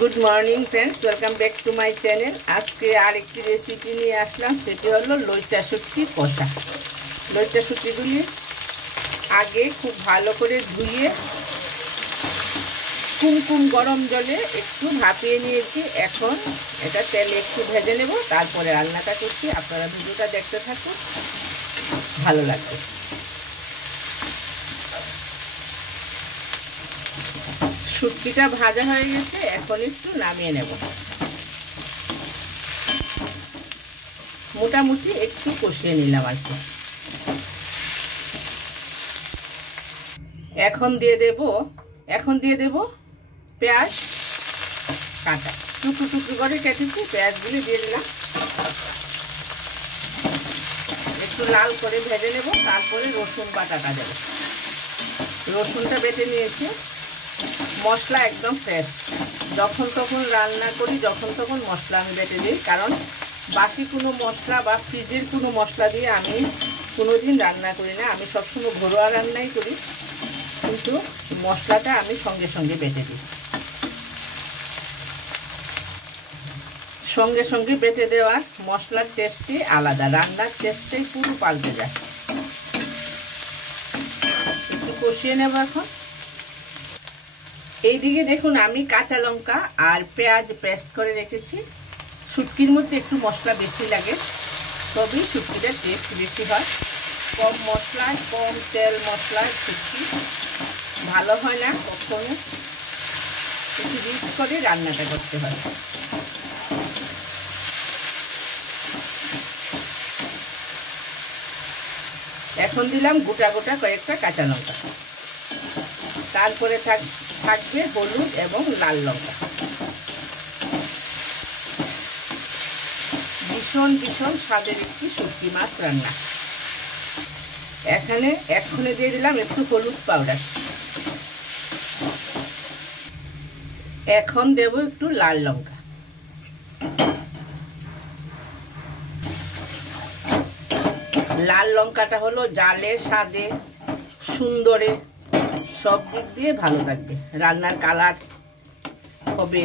Good morning friends, welcome back to my channel. आज के आरेकटी recipe निये आसलाम, सेटी हलो लइटा शुटकी कषा। लइटा शुटकीगुली आगे खूब भालो करे धुए कुमकुम गरम जले एकटू भापिए निয়েছি। এখন এটা তেলে একটু ভেজে নেব, তারপরে রান্নাটা করছি। আপনারা ভিডিওটা দেখতে থাকুন, ভালো লাগবে। শুটকিটা ভাজা হয়ে গেছে, এখন একটু নামিয়ে নেব। মোটামুটি একটু কষিয়ে নিলাম আর কি। এখন দিয়ে দেব পেঁয়াজ কাটা, টুকরো টুকরো করে কেটেছি। পেঁয়াজগুলি দিয়ে দিলাম, একটু লাল করে ভেজে নেব। তারপরে রসুন বাটাটা দেব। রসুনটা বেটে নিয়েছি। মশলা একদম ফ্রেশ, যখন তখন রান্না করি, যখন তখন মশলা আমি বেটে দিই। কারণ বাসি কোনো মশলা বা ফ্রিজের কোনো মশলা দিয়ে আমি কোনোদিন রান্না করি না। আমি সবসময় ঘরোয়া রান্নাই করি, কিন্তু মশলাটা আমি সঙ্গে সঙ্গে বেটে দিই। সঙ্গে সঙ্গে বেটে দেওয়ার মশলার টেস্টই আলাদা, রান্নার টেস্টটাই পুরো পাল্টে যায়। একটু কষিয়ে নেব এখন। এইদিকে দেখুন, আমি কাঁচা লঙ্কা আর পেঁয়াজ পেস্ট করে রেখেছি। শুটকির মধ্যে একটু মশলা বেশি লাগে, তবেই শুটকিটার টেস্ট বেশি হয়। কম মশলায়, কম তেল মশলায় শুটকি ভালো হয় না কখনো। একটু রিচ করে রান্নাটা করতে হয়। এখন দিলাম গোটা গোটা কয়েকটা কাঁচা লঙ্কা, তারপরে থাকবে হলুদ এবং লাল লঙ্কা। ভীষণ ভীষণ স্বাদের একটি শুটকি মাছ রান্না। এখানে দিয়ে দিলাম একটু হলুদ পাউডার। এখন দেব একটু লাল লঙ্কা। লাল লঙ্কাটা হলো জালে, স্বাদে, সুন্দরে, সব দিক দিয়ে ভালো থাকবে। রান্নার কালার হবে।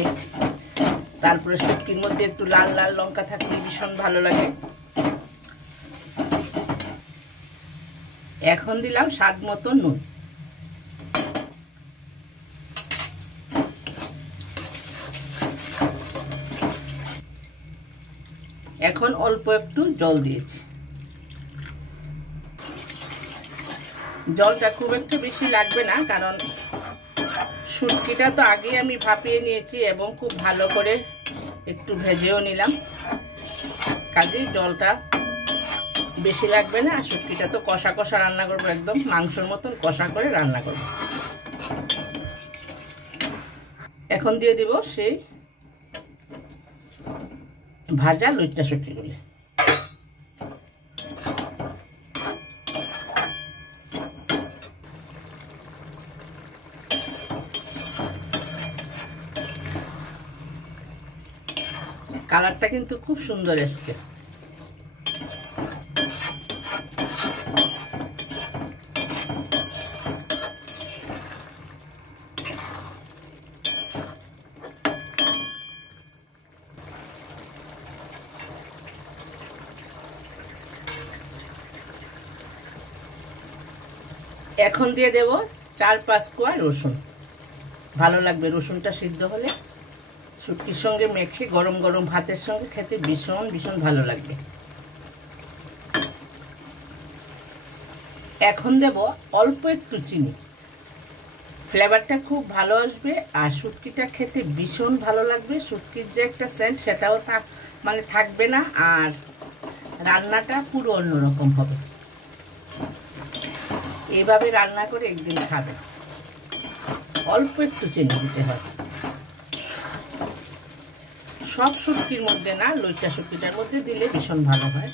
তারপরে শুটকির মধ্যে একটু লাল লাল লঙ্কা থাকলে ভীষণ ভালো লাগে। এখন দিলাম স্বাদ মতো নুন। এখন অল্প একটু জল দিয়েছি। জলটা খুব একটু বেশি লাগবে না, কারণ শুটকিটা তো আগে আমি ভাপিয়ে নিয়েছি এবং খুব ভালো করে একটু ভেজেও নিলাম। কাজেই জলটা বেশি লাগবে না। আর শুটকিটা তো কষা কষা রান্না করবো, একদম মাংসের মতন কষা করে রান্না করব। এখন দিয়ে দিব সেই ভাজা লইট্টা শুটকিগুলি। কালারটা কিন্তু খুব সুন্দর এসছে। এখন দিয়ে দেব 4-5 কোয়া রসুন। ভালো লাগবে রসুনটা সিদ্ধ হলে। শুটকির সঙ্গে মেখে গরম গরম ভাতের সঙ্গে খেতে ভীষণ ভীষণ ভালো লাগবে। এখন দেব অল্প একটু চিনি। ফ্লেভারটা খুব ভালো আসবে আর শুটকিটা খেতে ভীষণ ভালো লাগবে। শুটকির যে একটা সেন্ট, সেটাও থাকবে না, আর রান্নাটা পুরো অন্যরকম হবে। এইভাবে রান্না করে একদিন খাবে। অল্প একটু চিনি দিতে হবে। সব শুটকির মধ্যে না, লইট্টা শুটকিটার মধ্যে দিলে ভীষণ ভালো হয়।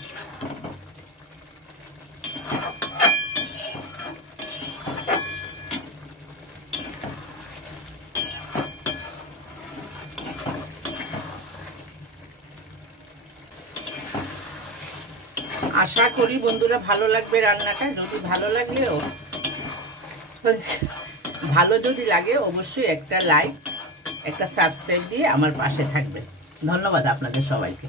আশা করি বন্ধুরা ভালো লাগবে রান্নাটা। যদি ভালো লাগলেও ভালো যদি লাগে অবশ্যই একটা লাইক একটা সাবস্ক্রাইব দিয়ে আমার পাশে থাকবেন। ধন্যবাদ আপনাদের সবাইকে।